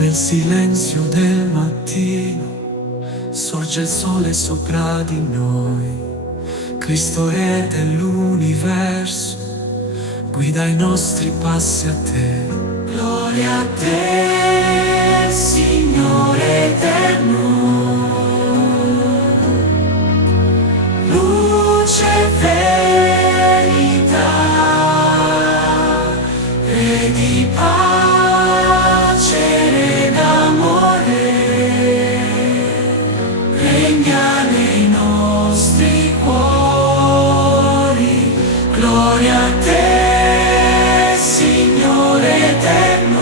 Nel silenzio del mattino sorge il sole sopra di noi. Cristo Re dell'universo guida i nostri passi a te. Gloria a te, Signore eterno, luce e verità, Re di pace ed amore, regna nei nostri cuori. Gloria a te, Signore eterno,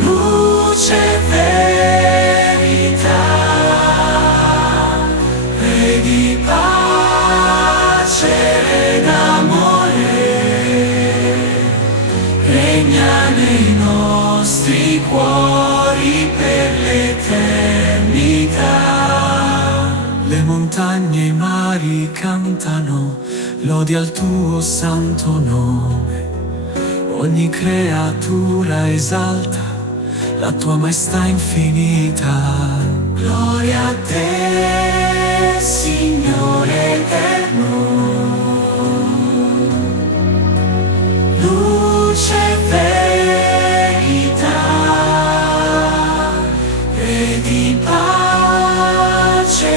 luce e verità, Re di pace ed amore, regna nei nostri cuori per l'eternità. Le montagne e i mari cantano lodi al tuo santo nome. Ogni creatura esalta la tua maestà infinita. Gloria a te, Signore eterno, luce e verità, Re di pace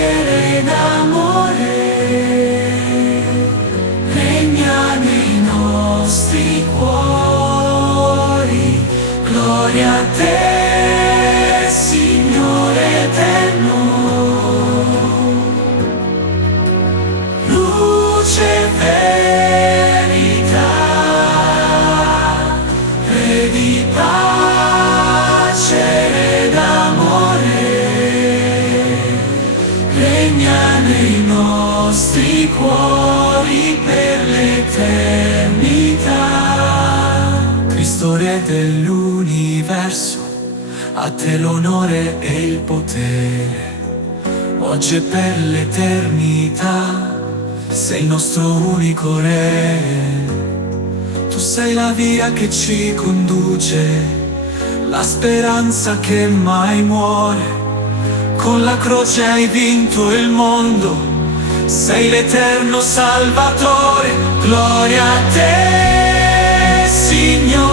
ed amore, regna nei nostri cuori. Gloria a te, Signore eterno, luce e verità, Re di pace ed amore, regna nei nostri cuori per l'eternità. Cristo Re dell'universo, a te l'onore e il potere, oggi e per l'eternità. Sei il nostro unico Re. Tu sei la via che ci conduce, la speranza che mai muore. Con la croce hai vinto il mondo, sei l'eterno Salvatore. Gloria a te, Signore